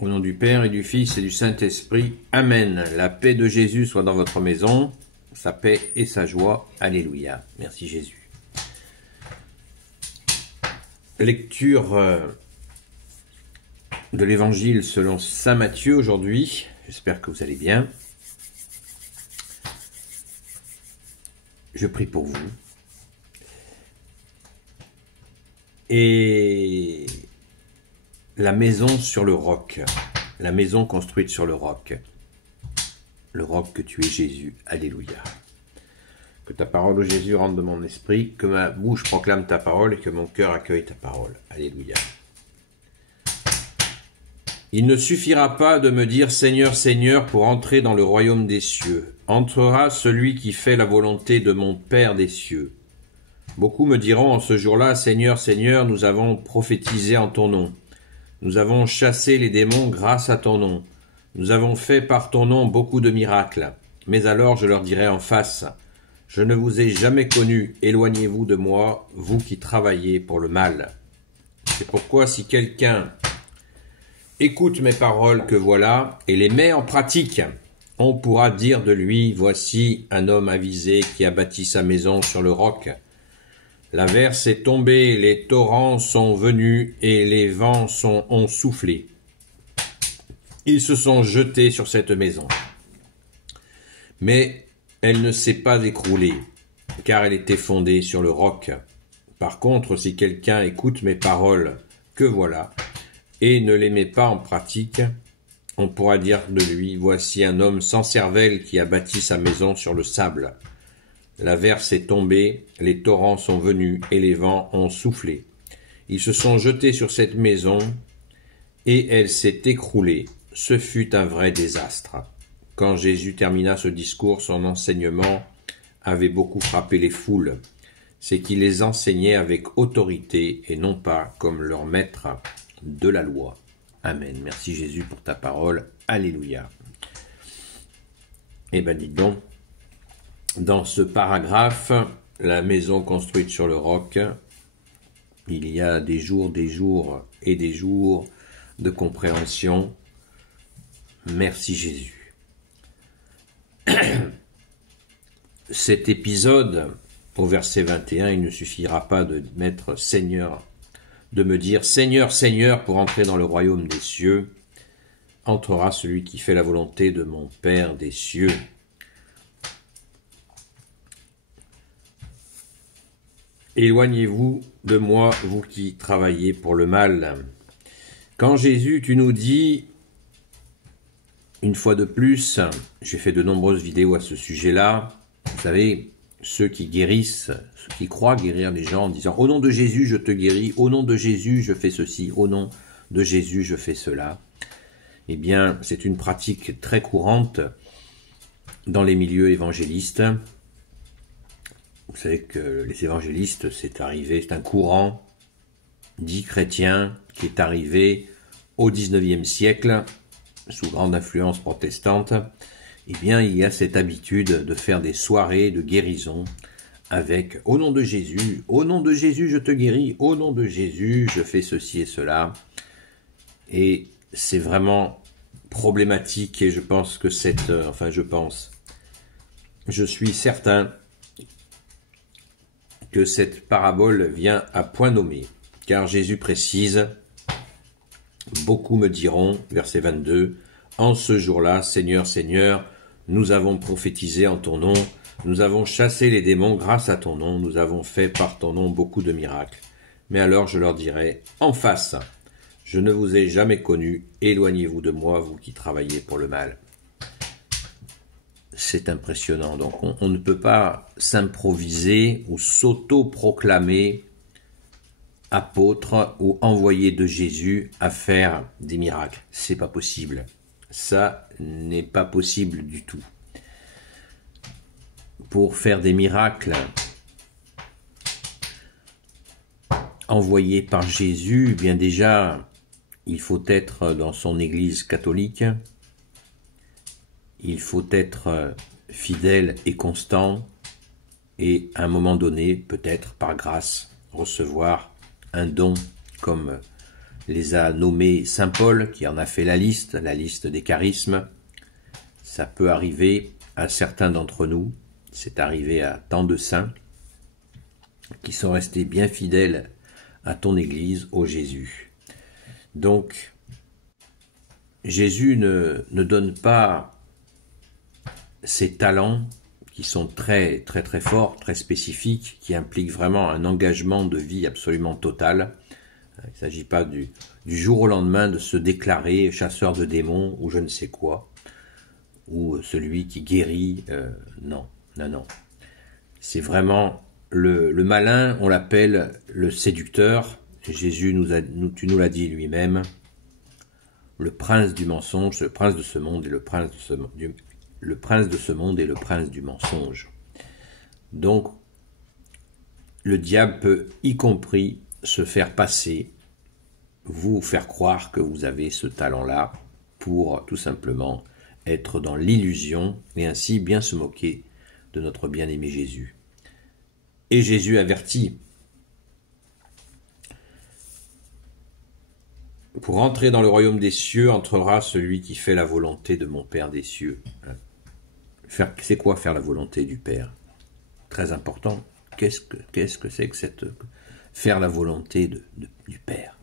Au nom du Père et du Fils et du Saint-Esprit. Amen. La paix de Jésus soit dans votre maison, sa paix et sa joie. Alléluia. Merci Jésus. Lecture de l'Évangile selon saint Matthieu aujourd'hui. J'espère que vous allez bien. Je prie pour vous. Et la maison sur le roc, la maison construite sur le roc que tu es Jésus, alléluia. Que ta parole, ô Jésus, rentre de mon esprit, que ma bouche proclame ta parole et que mon cœur accueille ta parole, alléluia. Il ne suffira pas de me dire Seigneur, Seigneur pour entrer dans le royaume des cieux. Entrera celui qui fait la volonté de mon Père des cieux. Beaucoup me diront en ce jour-là, Seigneur, Seigneur, nous avons prophétisé en ton nom. Nous avons chassé les démons grâce à ton nom. Nous avons fait par ton nom beaucoup de miracles. Mais alors je leur dirai en face, je ne vous ai jamais connus, éloignez-vous de moi, vous qui travaillez pour le mal. C'est pourquoi si quelqu'un écoute mes paroles que voilà et les met en pratique, on pourra dire de lui, voici un homme avisé qui a bâti sa maison sur le roc. L'averse est tombée, les torrents sont venus et les vents ont soufflé. Ils se sont jetés sur cette maison. Mais elle ne s'est pas écroulée, car elle était fondée sur le roc. Par contre, si quelqu'un écoute mes paroles, que voilà, et ne les met pas en pratique, on pourra dire de lui, voici un homme sans cervelle qui a bâti sa maison sur le sable. L'averse est tombée, les torrents sont venus et les vents ont soufflé. Ils se sont jetés sur cette maison et elle s'est écroulée. Ce fut un vrai désastre. Quand Jésus termina ce discours, son enseignement avait beaucoup frappé les foules. C'est qu'il les enseignait avec autorité et non pas comme leur maître de la loi. Amen. Merci Jésus pour ta parole. Alléluia. Eh ben dites donc, dans ce paragraphe, la maison construite sur le roc, il y a des jours et des jours de compréhension. Merci Jésus. Cet épisode, au verset 21, il ne suffira pas de mettre Seigneur, de me dire Seigneur, Seigneur pour entrer dans le royaume des cieux. Entrera celui qui fait la volonté de mon Père des cieux. Éloignez-vous de moi, vous qui travaillez pour le mal. Quand Jésus, tu nous dis, une fois de plus, j'ai fait de nombreuses vidéos à ce sujet-là, vous savez, ceux qui guérissent, ceux qui croient guérir les gens en disant « Au nom de Jésus, je te guéris, au nom de Jésus, je fais ceci, au nom de Jésus, je fais cela ». Eh bien, c'est une pratique très courante dans les milieux évangélistes. Vous savez que les évangélistes, c'est un courant dit chrétien qui est arrivé au XIXe siècle sous grande influence protestante. Eh bien, il y a cette habitude de faire des soirées de guérison avec « Au nom de Jésus, je te guéris, au nom de Jésus, je fais ceci et cela ». Et c'est vraiment problématique et je pense que je suis certain que cette parabole vient à point nommé, car Jésus précise, beaucoup me diront, verset 22, « En ce jour-là, Seigneur, Seigneur, nous avons prophétisé en ton nom, nous avons chassé les démons grâce à ton nom, nous avons fait par ton nom beaucoup de miracles. Mais alors je leur dirai, en face, je ne vous ai jamais connus, éloignez-vous de moi, vous qui travaillez pour le mal. » C'est impressionnant. Donc on ne peut pas s'improviser ou s'auto-proclamer apôtre ou envoyé de Jésus à faire des miracles. C'est pas possible. Ça n'est pas possible du tout. Pour faire des miracles envoyés par Jésus, bien déjà, il faut être dans son Église catholique. Il faut être fidèle et constant et à un moment donné, peut-être par grâce, recevoir un don comme les a nommés saint Paul, qui en a fait la liste des charismes. Ça peut arriver à certains d'entre nous, c'est arrivé à tant de saints qui sont restés bien fidèles à ton Église, ô Jésus. Donc, Jésus ne donne pas ses talents qui sont très très très forts, très spécifiques, qui impliquent vraiment un engagement de vie absolument total. Il ne s'agit pas du jour au lendemain de se déclarer chasseur de démons ou je ne sais quoi, ou celui qui guérit. Non. C'est vraiment le malin, on l'appelle le séducteur. Jésus tu nous l'as dit lui-même, le prince du mensonge, le prince de ce monde et le prince de ce monde est le prince du mensonge. Donc, le diable peut y compris se faire passer, vous faire croire que vous avez ce talent-là pour tout simplement être dans l'illusion et ainsi bien se moquer de notre bien-aimé Jésus. Et Jésus avertit, pour entrer dans le royaume des cieux, entrera celui qui fait la volonté de mon Père des cieux. C'est quoi faire la volonté du Père? Très important. Qu'est-ce que c'est que faire la volonté du Père?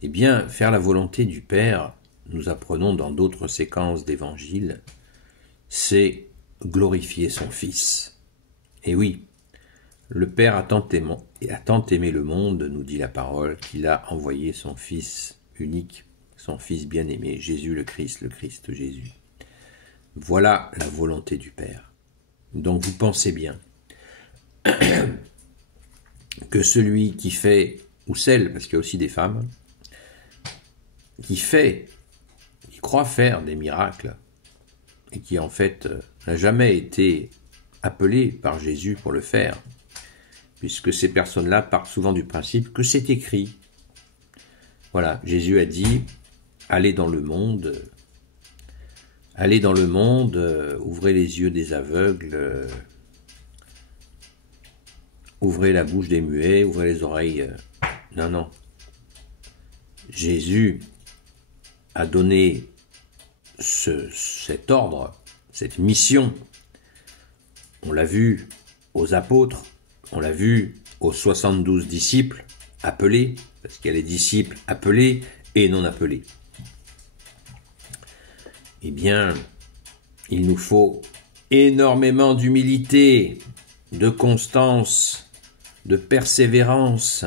Eh bien, faire la volonté du Père, nous apprenons dans d'autres séquences d'évangile, c'est glorifier son Fils. Et oui, le Père a tant aimé le monde, nous dit la parole, qu'il a envoyé son Fils unique, son Fils bien-aimé, Jésus le Christ Jésus. Voilà la volonté du Père. Donc vous pensez bien que celui qui fait, ou celle, parce qu'il y a aussi des femmes, qui croit faire des miracles, et qui en fait n'a jamais été appelé par Jésus pour le faire, puisque ces personnes-là partent souvent du principe que c'est écrit. Voilà, Jésus a dit, allez dans le monde, ouvrez les yeux des aveugles, ouvrez la bouche des muets, ouvrez les oreilles. Non. Jésus a donné cet ordre, cette mission. On l'a vu aux apôtres, on l'a vu aux 72 disciples appelés, parce qu'il y a les disciples appelés et non appelés. Eh bien, il nous faut énormément d'humilité, de constance, de persévérance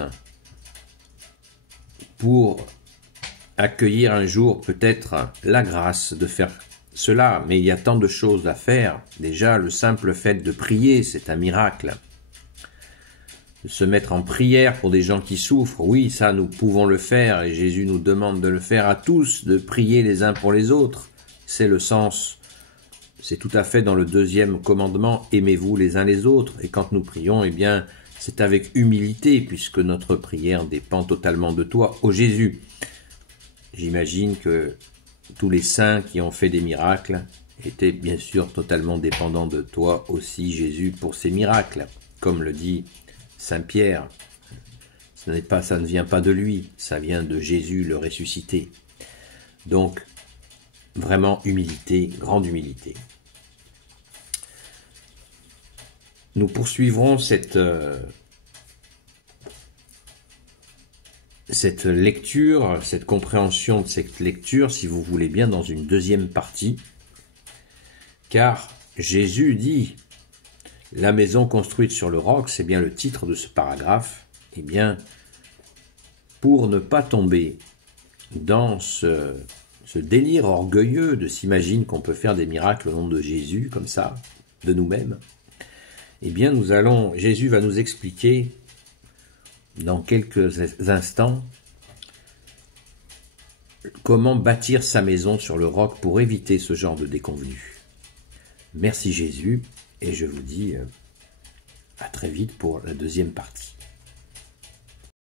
pour accueillir un jour peut-être la grâce de faire cela. Mais il y a tant de choses à faire. Déjà, le simple fait de prier, c'est un miracle. De se mettre en prière pour des gens qui souffrent, oui, ça nous pouvons le faire et Jésus nous demande de le faire à tous, de prier les uns pour les autres. C'est le sens, c'est tout à fait dans le 2e commandement, aimez-vous les uns les autres. Et quand nous prions, eh bien, c'est avec humilité, puisque notre prière dépend totalement de toi, ô Jésus. J'imagine que tous les saints qui ont fait des miracles étaient bien sûr totalement dépendants de toi aussi, Jésus, pour ces miracles. Comme le dit Saint Pierre, ça ne vient pas de lui, ça vient de Jésus le ressuscité. Donc, vraiment humilité, grande humilité. Nous poursuivrons cette lecture, cette compréhension de cette lecture, si vous voulez bien, dans une 2e partie. Car Jésus dit, la maison construite sur le roc, c'est bien le titre de ce paragraphe, eh bien, pour ne pas tomber dans ce délire orgueilleux de s'imaginer qu'on peut faire des miracles au nom de Jésus, comme ça, de nous-mêmes, eh bien Jésus va nous expliquer dans quelques instants comment bâtir sa maison sur le roc pour éviter ce genre de déconvenus. Merci Jésus, et je vous dis à très vite pour la 2e partie.